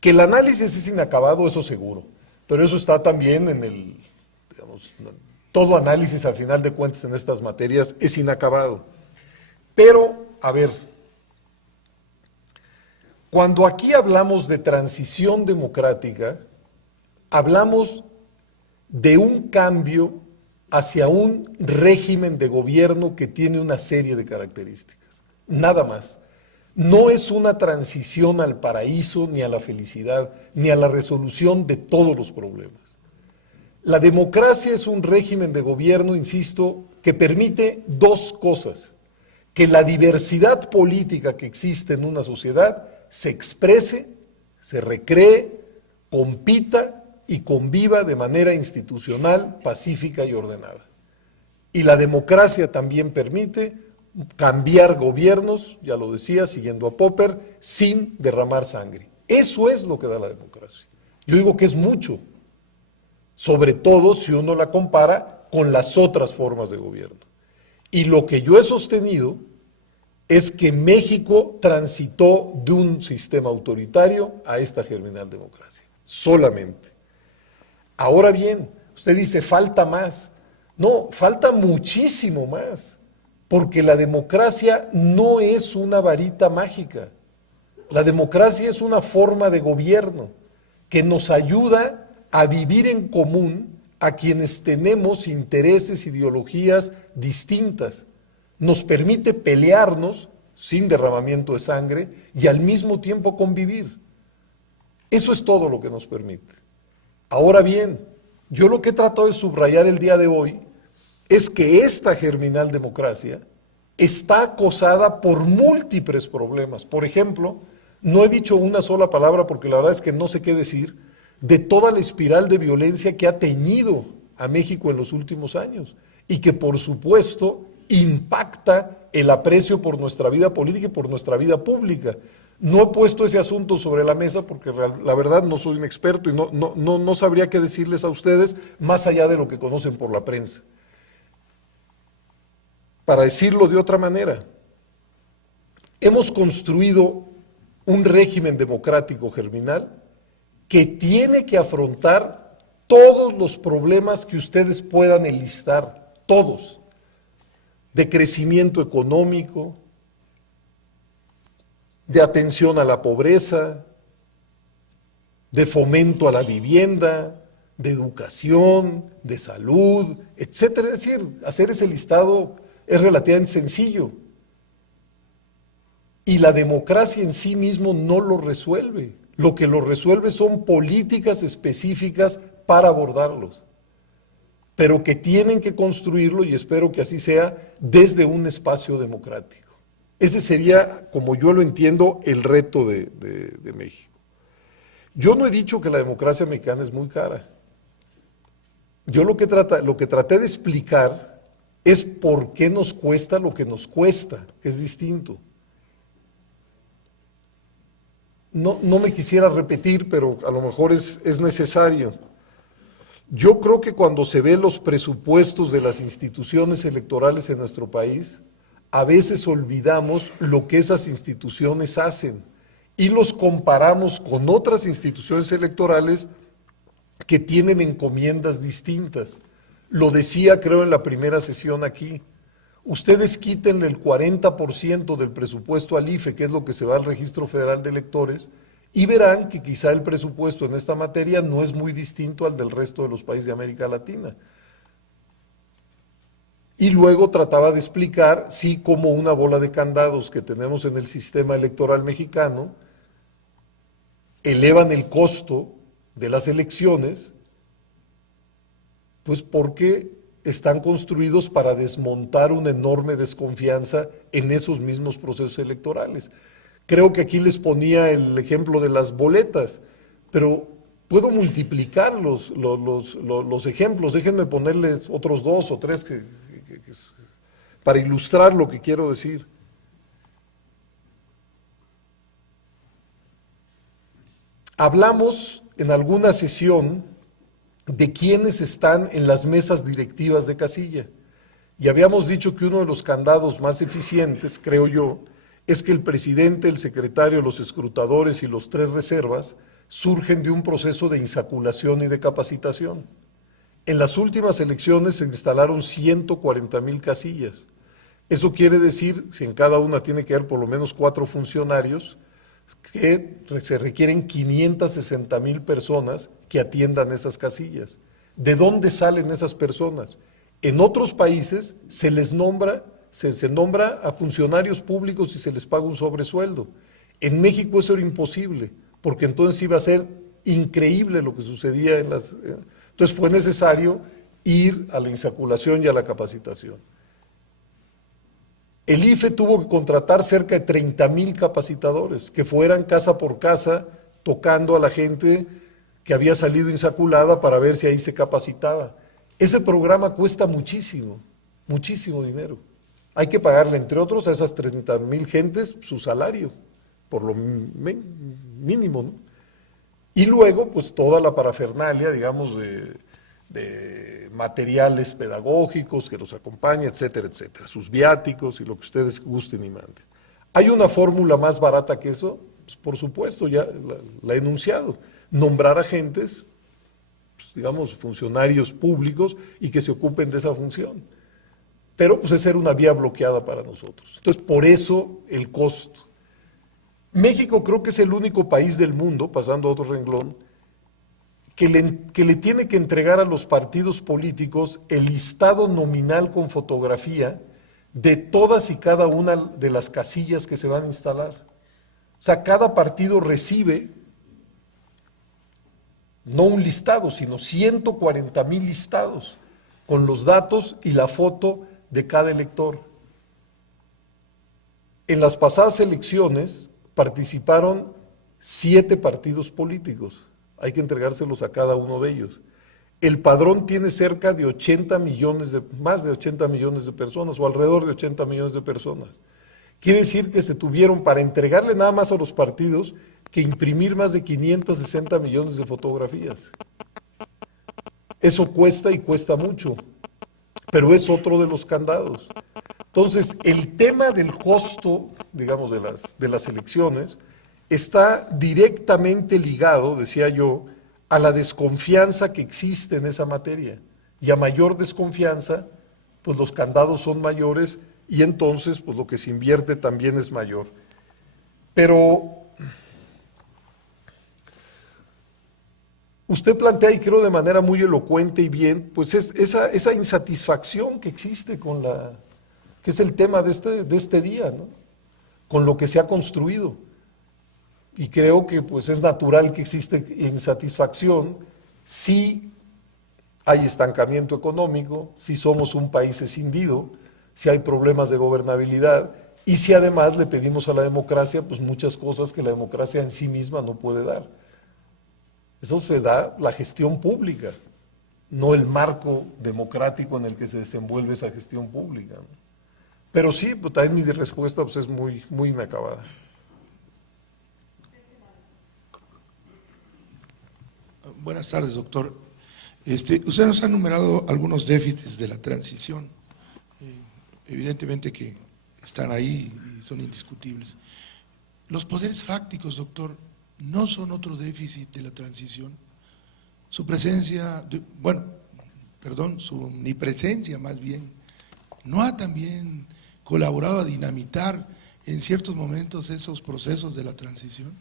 Que el análisis es inacabado, eso seguro, pero eso está también en el, digamos, todo análisis al final de cuentas en estas materias es inacabado. Pero, a ver, cuando aquí hablamos de transición democrática, hablamos de un cambio hacia un régimen de gobierno que tiene una serie de características, nada más. No es una transición al paraíso, ni a la felicidad, ni a la resolución de todos los problemas. La democracia es un régimen de gobierno, insisto, que permite dos cosas: que la diversidad política que existe en una sociedad se exprese, se recree, compita y conviva de manera institucional, pacífica y ordenada. Y la democracia también permite cambiar gobiernos, ya lo decía, siguiendo a Popper, sin derramar sangre. Eso es lo que da la democracia. Yo digo que es mucho, sobre todo si uno la compara con las otras formas de gobierno. Y lo que yo he sostenido es que México transitó de un sistema autoritario a esta germinal democracia, solamente. Ahora bien, usted dice, falta más. No, falta muchísimo más, porque la democracia no es una varita mágica. La democracia es una forma de gobierno que nos ayuda a vivir en común a quienes tenemos intereses, ideologías distintas. Nos permite pelearnos sin derramamiento de sangre y al mismo tiempo convivir. Eso es todo lo que nos permite. Ahora bien, yo lo que he tratado de subrayar el día de hoy es que esta germinal democracia está acosada por múltiples problemas. Por ejemplo, no he dicho una sola palabra porque la verdad es que no sé qué decir de toda la espiral de violencia que ha teñido a México en los últimos años y que por supuesto impacta el aprecio por nuestra vida política y por nuestra vida pública. No he puesto ese asunto sobre la mesa porque la verdad no soy un experto y no sabría qué decirles a ustedes más allá de lo que conocen por la prensa. Para decirlo de otra manera, hemos construido un régimen democrático germinal que tiene que afrontar todos los problemas que ustedes puedan enlistar, todos, de crecimiento económico, de atención a la pobreza, de fomento a la vivienda, de educación, de salud, etcétera. Es decir, hacer ese listado es relativamente sencillo. Y la democracia en sí mismo no lo resuelve. Lo que lo resuelve son políticas específicas para abordarlos, pero que tienen que construirlo, y espero que así sea, desde un espacio democrático. Ese sería, como yo lo entiendo, el reto de México. Yo no he dicho que la democracia mexicana es muy cara. Yo lo que traté de explicar es por qué nos cuesta lo que nos cuesta, que es distinto. No me quisiera repetir, pero a lo mejor es necesario. Yo creo que cuando se ven los presupuestos de las instituciones electorales en nuestro país, a veces olvidamos lo que esas instituciones hacen y los comparamos con otras instituciones electorales que tienen encomiendas distintas. Lo decía, creo, en la primera sesión aquí. Ustedes quiten el 40% del presupuesto al IFE, que es lo que se va al Registro Federal de Electores, y verán que quizá el presupuesto en esta materia no es muy distinto al del resto de los países de América Latina. Y luego trataba de explicar si como una bola de candados que tenemos en el sistema electoral mexicano elevan el costo de las elecciones, pues porque están construidos para desmontar una enorme desconfianza en esos mismos procesos electorales. Creo que aquí les ponía el ejemplo de las boletas, pero puedo multiplicar los ejemplos. Déjenme ponerles otros 2 o 3 para ilustrar lo que quiero decir. Hablamos en alguna sesión de quiénes están en las mesas directivas de casilla. Y habíamos dicho que uno de los candados más eficientes, creo yo, es que el presidente, el secretario, los escrutadores y los 3 reservas surgen de un proceso de insaculación y de capacitación. En las últimas elecciones se instalaron 140,000 casillas. Eso quiere decir, si en cada una tiene que haber por lo menos 4 funcionarios, que se requieren 560,000 personas que atiendan esas casillas. ¿De dónde salen esas personas? En otros países se les nombra, se nombra a funcionarios públicos y se les paga un sobresueldo. En México eso era imposible, porque entonces iba a ser increíble lo que sucedía en las... Entonces fue necesario ir a la insaculación y a la capacitación. El IFE tuvo que contratar cerca de 30,000 capacitadores que fueran casa por casa tocando a la gente que había salido insaculada para ver si ahí se capacitaba. Ese programa cuesta muchísimo, muchísimo dinero. Hay que pagarle, entre otros, a esas 30,000 gentes su salario, por lo mínimo, ¿no? Y luego, pues toda la parafernalia, digamos, de materiales pedagógicos que los acompaña, etcétera, etcétera, sus viáticos y lo que ustedes gusten y manden. ¿Hay una fórmula más barata que eso? Pues por supuesto, ya la he enunciado, nombrar agentes, pues, digamos, funcionarios públicos y que se ocupen de esa función. Pero pues esa era una vía bloqueada para nosotros. Entonces, por eso el costo. México creo que es el único país del mundo, pasando a otro renglón, que le tiene que entregar a los partidos políticos el listado nominal con fotografía de todas y cada una de las casillas que se van a instalar. O sea, cada partido recibe, no un listado, sino 140,000 listados, con los datos y la foto de cada elector. En las pasadas elecciones participaron 7 partidos políticos. Hay que entregárselos a cada uno de ellos. El padrón tiene cerca de 80 millones, más de 80 millones de personas, o alrededor de 80 millones de personas. Quiere decir que se tuvieron, para entregarle nada más a los partidos, que imprimir más de 560 millones de fotografías. Eso cuesta y cuesta mucho, pero es otro de los candados. Entonces, el tema del costo, digamos, de las elecciones, está directamente ligado, decía yo, a la desconfianza que existe en esa materia. Y a mayor desconfianza, pues los candados son mayores y entonces pues lo que se invierte también es mayor. Pero usted plantea, y creo de manera muy elocuente y bien, pues es esa insatisfacción que existe con que es el tema de este día, ¿no? Con lo que se ha construido. Y creo que pues es natural que existe insatisfacción si hay estancamiento económico, si somos un país escindido, si hay problemas de gobernabilidad y si además le pedimos a la democracia pues muchas cosas que la democracia en sí misma no puede dar. Eso se da la gestión pública, no el marco democrático en el que se desenvuelve esa gestión pública, ¿no? Pero sí, pues también mi respuesta pues es muy, muy inacabada. Buenas tardes, doctor. Usted nos ha enumerado algunos déficits de la transición. Evidentemente que están ahí y son indiscutibles. Los poderes fácticos, doctor, no son otro déficit de la transición. Su presencia, su omnipresencia más bien, ¿no ha también colaborado a dinamitar en ciertos momentos esos procesos de la transición?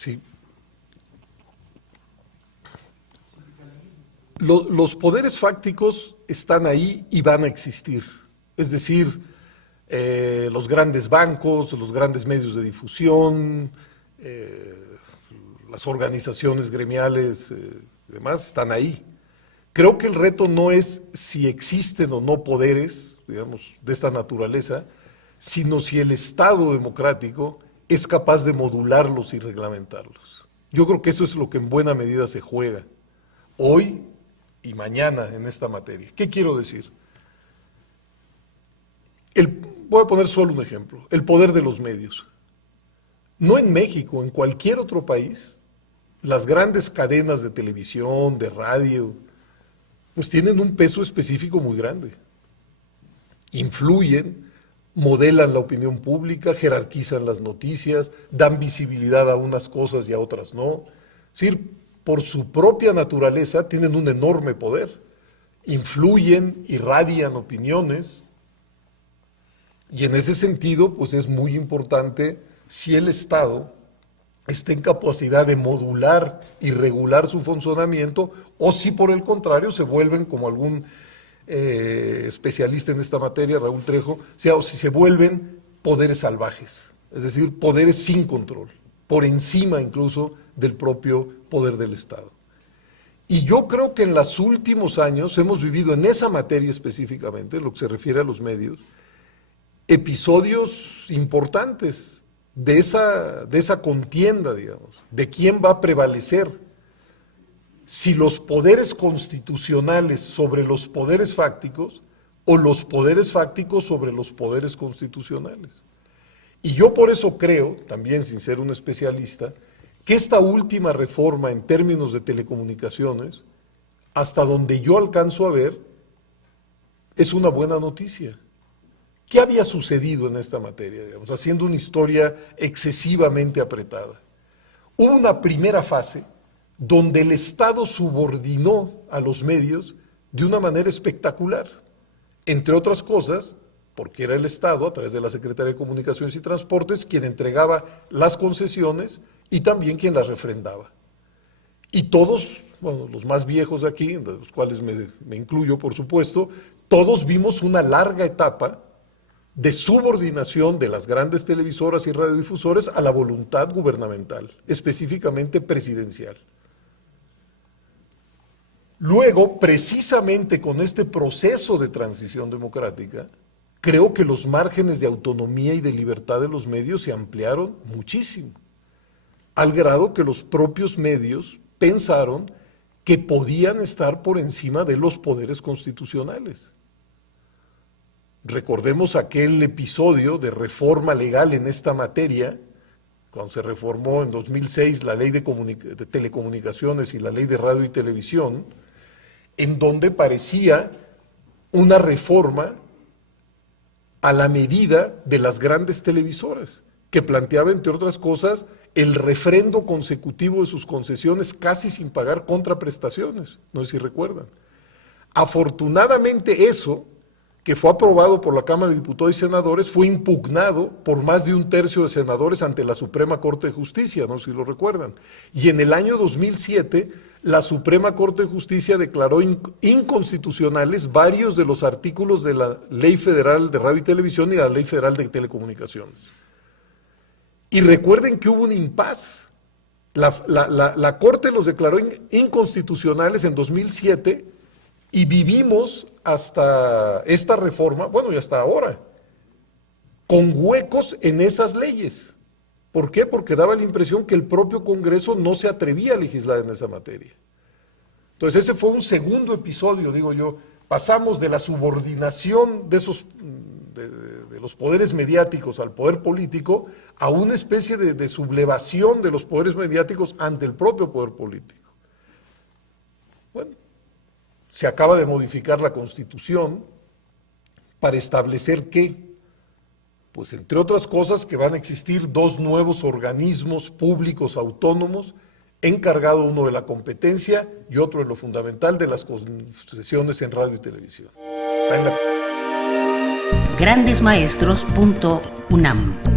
Sí. Los poderes fácticos están ahí y van a existir. Es decir, los grandes bancos, los grandes medios de difusión, las organizaciones gremiales, demás, están ahí. Creo que el reto no es si existen o no poderes, digamos, de esta naturaleza, sino si el Estado democrático es capaz de modularlos y reglamentarlos. Yo creo que eso es lo que en buena medida se juega hoy y mañana en esta materia. ¿Qué quiero decir? Voy a poner solo un ejemplo, el poder de los medios. No en México, en cualquier otro país, las grandes cadenas de televisión, de radio, pues tienen un peso específico muy grande. Influyen, modelan la opinión pública, jerarquizan las noticias, dan visibilidad a unas cosas y a otras no. Es decir, por su propia naturaleza tienen un enorme poder. Influyen, irradian opiniones, y en ese sentido, pues es muy importante si el Estado está en capacidad de modular y regular su funcionamiento, o si por el contrario se vuelven, como algún especialista en esta materia, Raúl Trejo, o si se vuelven poderes salvajes, es decir, poderes sin control, por encima incluso del propio poder del Estado. Y yo creo que en los últimos años hemos vivido en esa materia específicamente, en lo que se refiere a los medios, episodios importantes de esa contienda, digamos, de quién va a prevalecer, si los poderes constitucionales sobre los poderes fácticos o los poderes fácticos sobre los poderes constitucionales. Y yo por eso creo, también sin ser un especialista, que esta última reforma en términos de telecomunicaciones, hasta donde yo alcanzo a ver, es una buena noticia. ¿Qué había sucedido en esta materia, digamos, haciendo una historia excesivamente apretada? Hubo una primera fase donde el Estado subordinó a los medios de una manera espectacular, entre otras cosas, porque era el Estado, a través de la Secretaría de Comunicaciones y Transportes, quien entregaba las concesiones y también quien las refrendaba. Y todos, bueno, los más viejos aquí, de los cuales me incluyo por supuesto, todos vimos una larga etapa de subordinación de las grandes televisoras y radiodifusores a la voluntad gubernamental, específicamente presidencial. Luego, precisamente con este proceso de transición democrática, creo que los márgenes de autonomía y de libertad de los medios se ampliaron muchísimo, al grado que los propios medios pensaron que podían estar por encima de los poderes constitucionales. Recordemos aquel episodio de reforma legal en esta materia, cuando se reformó en 2006 la ley de telecomunicaciones y la ley de radio y televisión, en donde parecía una reforma a la medida de las grandes televisoras, que planteaba, entre otras cosas, el refrendo consecutivo de sus concesiones casi sin pagar contraprestaciones, no sé si recuerdan. Afortunadamente eso, que fue aprobado por la Cámara de Diputados y Senadores, fue impugnado por más de 1/3 de senadores ante la Suprema Corte de Justicia, no sé si lo recuerdan. Y en el año 2007, la Suprema Corte de Justicia declaró inconstitucionales varios de los artículos de la Ley Federal de Radio y Televisión y la Ley Federal de Telecomunicaciones. Y recuerden que hubo un impas. La Corte los declaró inconstitucionales en 2007 y vivimos hasta esta reforma, bueno, y hasta ahora, con huecos en esas leyes. ¿Por qué? Porque daba la impresión que el propio Congreso no se atrevía a legislar en esa materia. Entonces ese fue un segundo episodio, digo yo. Pasamos de la subordinación de los poderes mediáticos al poder político a una especie de sublevación de los poderes mediáticos ante el propio poder político. Bueno, se acaba de modificar la Constitución para establecer que, pues entre otras cosas, que van a existir 2 nuevos organismos públicos autónomos, encargado uno de la competencia y otro de lo fundamental de las concesiones en radio y televisión. grandesmaestros.unam